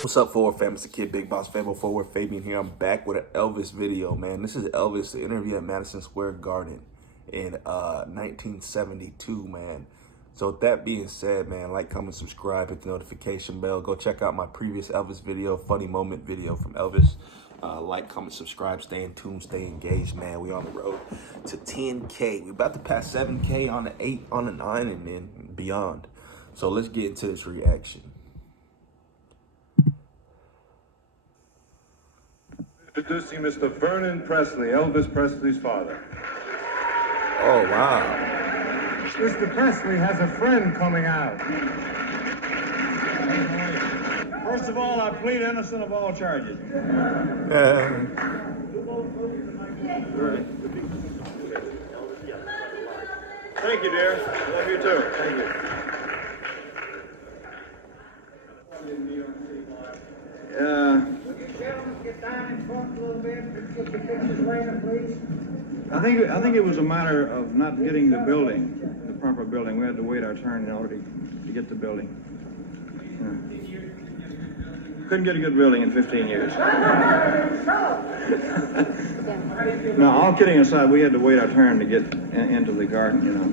What's up, Forward fam? It's the Kid Big Boss Fable Forward Fabian here. I'm back with an Elvis video, man. This is Elvis, the interview at Madison Square Garden in 1972, man. So with that being said, man, like, comment, subscribe, hit the notification bell. Go check out my previous Elvis video, funny moment video from Elvis. Like, comment, subscribe, stay in tune, stay engaged, man. We on the road to 10K. We about to pass 7K on the 8, on the 9, and then beyond. So let's get into this reaction. Introducing Mr. Vernon Presley, Elvis Presley's father. Oh, wow. Mr. Presley has a friend coming out. First of all, I plead innocent of all charges. Thank you, dear. Love you too. Thank you. I think it was a matter of not getting the building, the proper building. We had to wait our turn in order to get the building. Couldn't get a good building in 15 years. No, all kidding aside, we had to wait our turn to get into the garden, you know.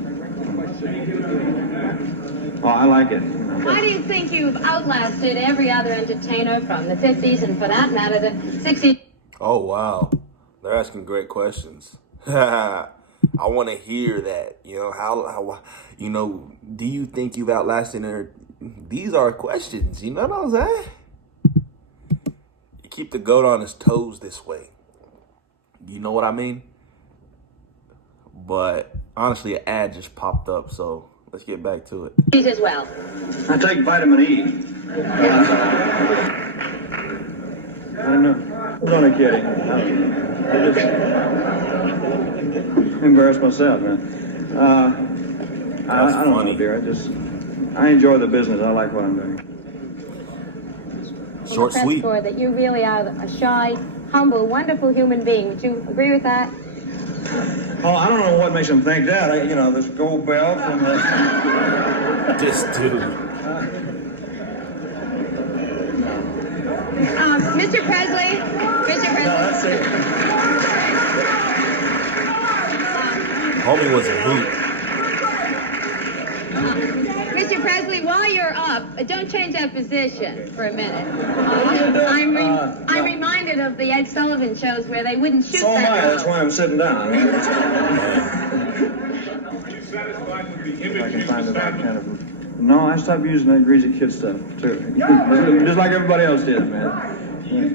Oh, I like it. Why do you think you've outlasted every other entertainer from the 50s and, for that matter, the 60s? Oh, wow. They're asking great questions. I want to hear that. You know, how, you know, do you think you've outlasted her? These are questions. You know what I'm saying? You keep the goat on his toes this way. You know what I mean? But honestly, an ad just popped up, so let's get back to it. As well. I take vitamin E. I don't know. I'm only kidding. I just embarrass myself, man. I don't know, dear. I enjoy the business. I like what I'm doing. Short, sweet. That you really are a shy, humble, wonderful human being. Would you agree with that? Oh, I don't know what makes them think that. You know, this gold belt and This dude. Mr. Presley. Mr. Presley. No, that's it. Homie was a hoot. Mr. Presley, while you're up, don't change that position for a minute. I'm reminded of the Ed Sullivan shows where they wouldn't shoot So am I. That's why I'm sitting down. Are you satisfied with the image I can you find the right established? kind of. No, I stopped using that greasy kid stuff too. Just like everybody else did, man. Yeah.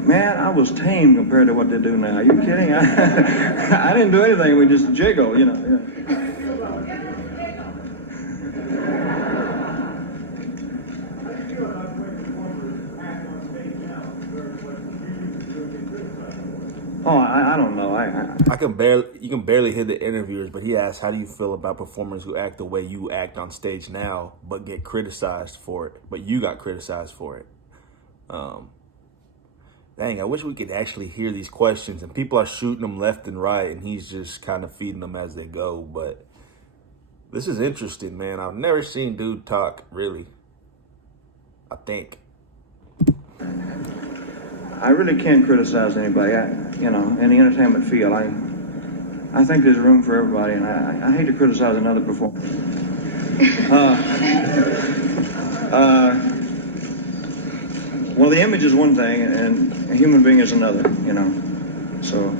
Man, I was tame compared to what they do now. Are you kidding? I didn't do anything. We just jiggle, you know. Yeah. Oh, I don't know. You can barely hear the interviewers, but he asked, how do you feel about performers who act the way you act on stage now, but get criticized for it, but you got criticized for it? Dang, I wish we could actually hear these questions, and people are shooting them left and right, and he's just kind of feeding them as they go. But this is interesting, man. I've never seen dude talk, really, I think. I really can't criticize anybody. You know, in the entertainment field, I think there's room for everybody, and I hate to criticize another performer. Well, the image is one thing, and a human being is another. You know, so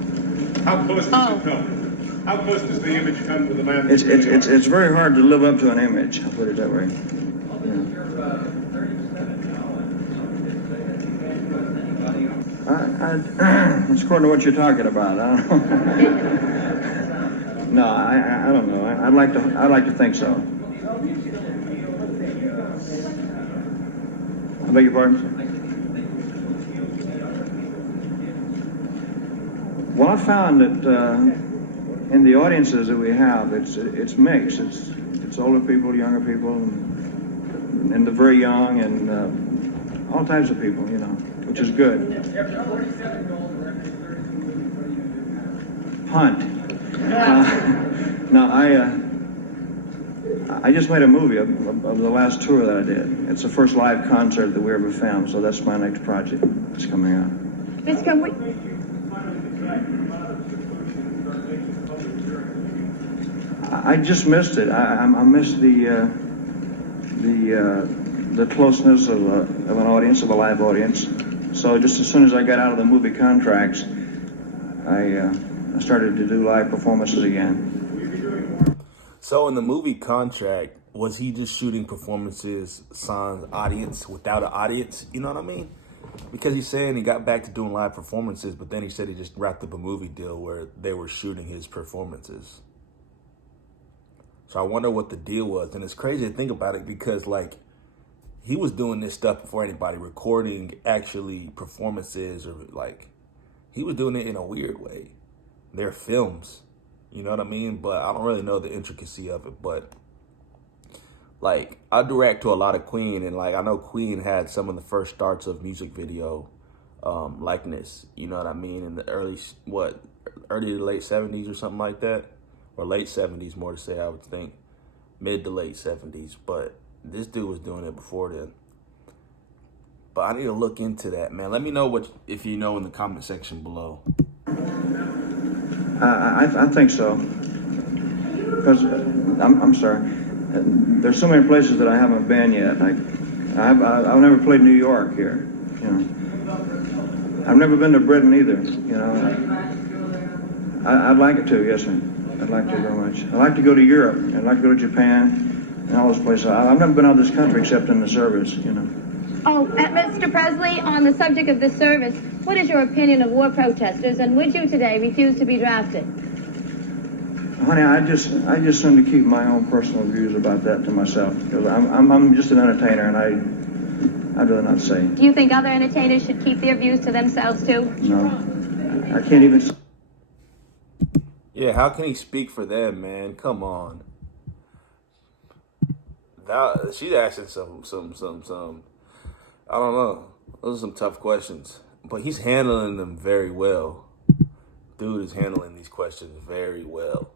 How close does it come? How close does the image come to the man? it's very hard to live up to an image. I'll put it that way. It's according to what you're talking about. I don't know. No, I don't know. I'd like to think so. I beg your pardon? Well, I found that in the audiences that we have, it's mixed. It's older people, younger people, and the very young, and all types of people, you know, which is good. Punt. No, I just made a movie of the last tour that I did. It's the first live concert that we ever filmed, so that's my next project that's coming out. Miss, can we? I just missed it. I missed the closeness of an audience, of a live audience. So just as soon as I got out of the movie contracts, I started to do live performances again. So in the movie contract, was he just shooting performances sans audience, without an audience? You know what I mean? Because he's saying he got back to doing live performances, but then he said he just wrapped up a movie deal where they were shooting his performances. So I wonder what the deal was. And it's crazy to think about it because, like, he was doing this stuff before anybody, recording actually performances, or like, he was doing it in a weird way. They're films, you know what I mean? But I don't really know the intricacy of it. But like, I direct to a lot of Queen, and like, I know Queen had some of the first starts of music video likeness, you know what I mean? In the early to late 70s or something like that. Or late 70s, more to say, I would think. Mid to late 70s. But this dude was doing it before then. But I need to look into that, man. Let me know if you know in the comment section below. I think so. Because, I'm sorry. There's so many places that I haven't been yet. I've never played New York here, you know. I've never been to Britain either, you know. I'd like it to, yes, sir. I'd like to very much. I'd like to go to Europe. I'd like to go to Japan and all those places. I've never been out of this country except in the service, you know. Oh, Mr. Presley, on the subject of the service, what is your opinion of war protesters, and would you today refuse to be drafted? Honey, I just seem to keep my own personal views about that to myself, because I'm just an entertainer, and I'd rather not say. Do you think other entertainers should keep their views to themselves too? No, I can't even. Yeah, how can he speak for them, man? Come on. She's asking some. I don't know. Those are some tough questions, but he's handling them very well. Dude is handling these questions very well.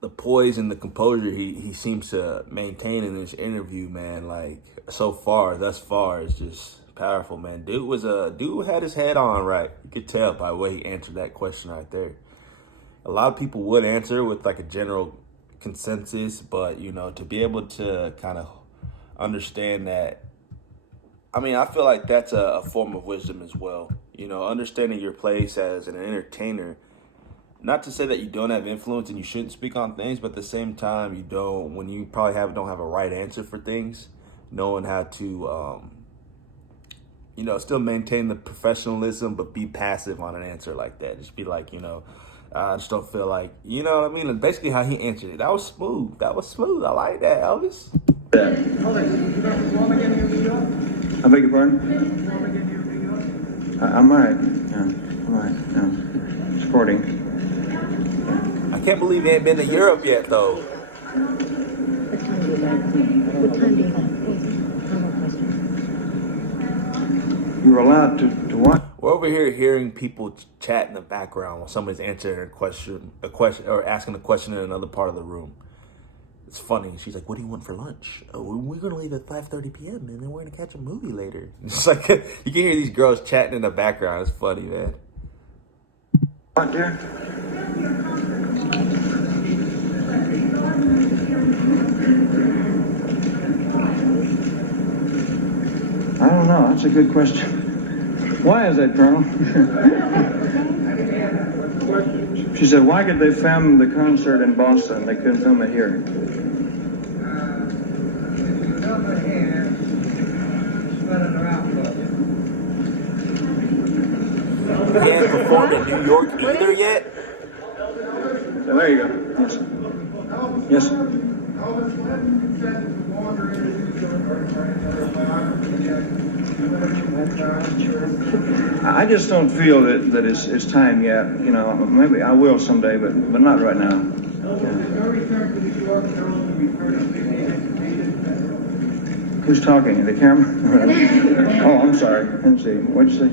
The poise and the composure he seems to maintain in this interview, man, like thus far, is just powerful, man. Dude had his head on right. You could tell by the way he answered that question right there. A lot of people would answer with like a general consensus, but you know, to be able to kind of understand that, I mean, I feel like that's a form of wisdom as well. You know, understanding your place as an entertainer. Not to say that you don't have influence and you shouldn't speak on things, but at the same time, you don't, when you probably don't have a right answer for things, knowing how to, you know, still maintain the professionalism, but be passive on an answer like that. Just be like, you know, I just don't feel like, you know what I mean? And basically how he answered it. That was smooth. I like that, Elvis. I beg your pardon? I'm all right. Yeah, I'm all right. Yeah. Sporting. I can't believe he ain't been to Europe yet, though. What time do you like? You're allowed to what? We're over here hearing people chat in the background while somebody's answering a question, or asking a question in another part of the room. It's funny. She's like, "What do you want for lunch?" "Oh, we're gonna leave at 5:30 p.m. and then we're gonna catch a movie later." It's like you can hear these girls chatting in the background. It's funny, man. What, dear? I don't know. That's a good question. Why is that, Colonel? She said, why could they film the concert in Boston? They couldn't film it here. You can't perform in New York either yet? So there you go. Yes. Yes. I just don't feel that it's time yet. You know, maybe I will someday, but not right now. Yeah. Who's talking? The camera? Oh, I'm sorry. I didn't see. What'd you say?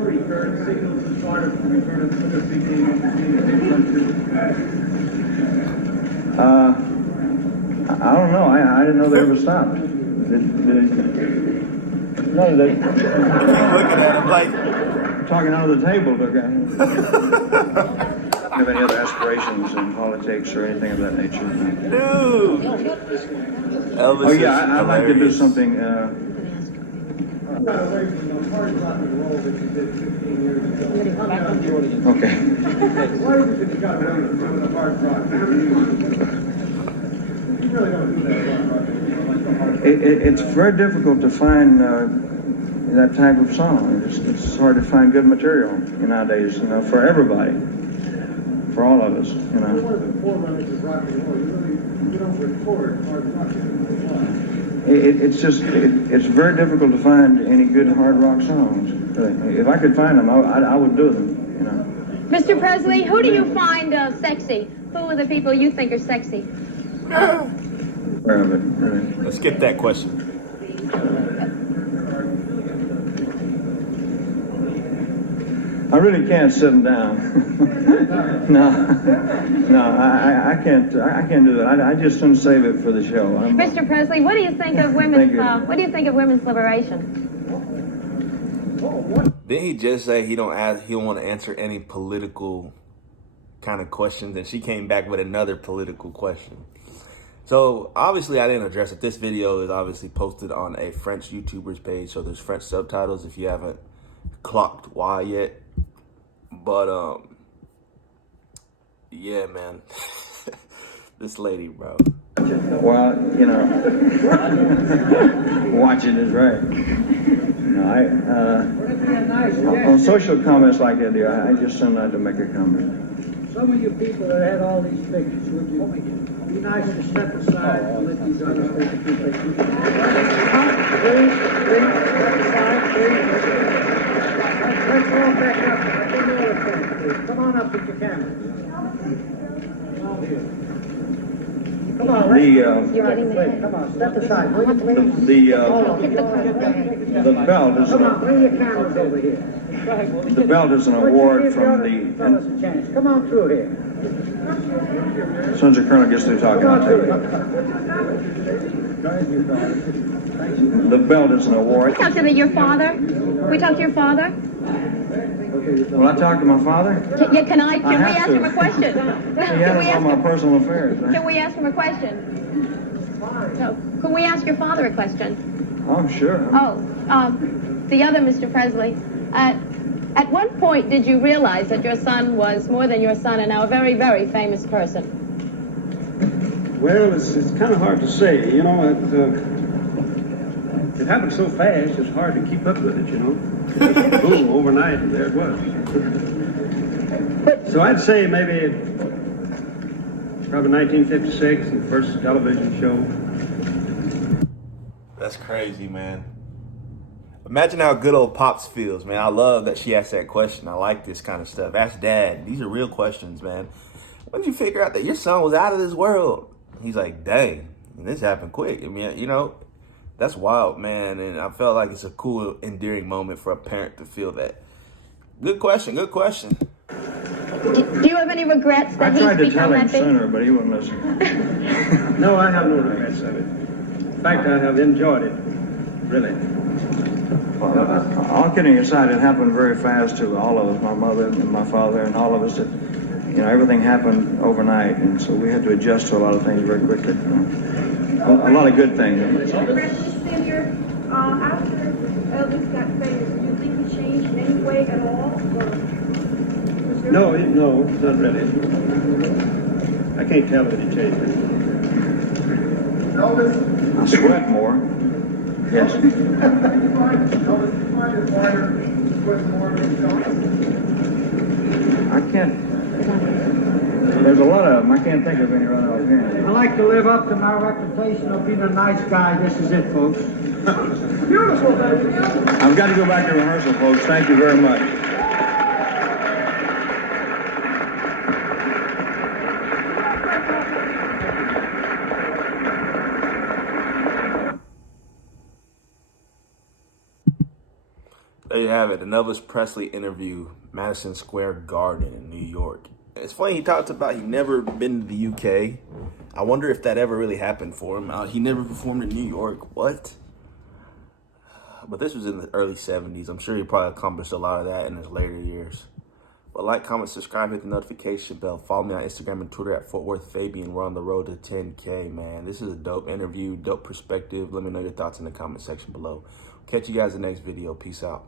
Return signals to start from return of the I don't know. I didn't know they ever stopped. No, they Looking at him like, talking under the table. Have any other aspirations in politics or anything of that nature? dude. Elvis Oh yeah, is I'd like to do hilarious. something. got away from the hard rock and roll that you did 15 years ago. Okay. Why is it that you got away from the hard rock? You really don't do that hard rock anymore, like the hard rock. It's very difficult to find that type of song. It's hard to find good material nowadays. For everybody, for all of us. You're one of the forerunners of rock and roll. You don't record hard rock anymore. It's very difficult to find any good hard rock songs. If I could find them, I would do them. Mr. Presley, who do you find sexy? Who are the people you think are sexy? Where of it, really. Let's skip that question. I really can't sit them down. No, I can't. I can't do that. I just shouldn't save it for the show. Mr. Presley, what do you think of women's? Thank you. What do you think of women's liberation? Didn't he just say he don't want to answer any political kind of questions? And she came back with another political question. So obviously I didn't address it. This video is obviously posted on a French YouTuber's page, so there's French subtitles if you haven't clocked why yet. But yeah, man, this lady, bro. Well, watching is right. On social comments like that, I just tend not to make a comment. Some of you people that had all these pictures, would you be nice to step aside and let these others take a few pictures? Please, step aside, please. Let's all back up. One more thing, please. Come on up with your camera. Come on, You're getting the head. come on, step aside, will you please? The belt is Come on, bring your cameras over here. the belt is an award from Give the fellas a chance. Come on through here. as soon as the colonel gets through talking, Come on I'll through take it. here. The belt is an award. Talk to your father. We talk to your father. Will I talk to my father? Can we have ask to. him a question? He Can we handles all ask my him? personal affairs. Can we ask him a question? No. Can we ask your father a question? Oh, sure. Oh, the other Mr. Presley. At what point did you realize that your son was more than your son and now a very, very famous person? Well, it's kind of hard to say. It happened so fast, it's hard to keep up with it, Boom, overnight, and there it was. So I'd say maybe probably 1956, the first television show. That's crazy, man. Imagine how good old Pops feels, man. I love that she asked that question. I like this kind of stuff. Ask Dad. These are real questions, man. When did you figure out that your son was out of this world? He's like, dang, this happened quick. I mean, that's wild, man. And I felt like it's a cool, endearing moment for a parent to feel that. Good question. Good question. Do you have any regrets I that he's tried to tell become him that big? sooner, but he wouldn't listen. No, I have no regrets of it. In fact, I have enjoyed it, really. All kidding aside, it happened very fast to all of us, my mother and my father and all of us. Everything happened overnight, and so we had to adjust to a lot of things very quickly. A lot of good things. Presley Sr., after Elvis got famous, do you think he changed in any way at all? No, not really. I can't tell if it changed. I sweat more. Yes. I can't. There's a lot of them. I can't think of any right offhand. I like to live up to my reputation of being a nice guy. This is it, folks. Beautiful, baby. I've got to go back to rehearsal, folks. Thank you very much. There you have have it, an Elvis Presley interview, Madison Square Garden in New York. It's funny, he talked about he never been to the UK. I wonder if that ever really happened for him. He never performed in New York. What? But this was in the early 70s. I'm sure he probably accomplished a lot of that in his later years. But like, comment, subscribe, hit the notification bell. Follow me on Instagram and Twitter at Fort Worth Fabian. We're on the road to 10K, man. This is a dope interview, dope perspective. Let me know your thoughts in the comment section below. Catch you guys in the next video. Peace out.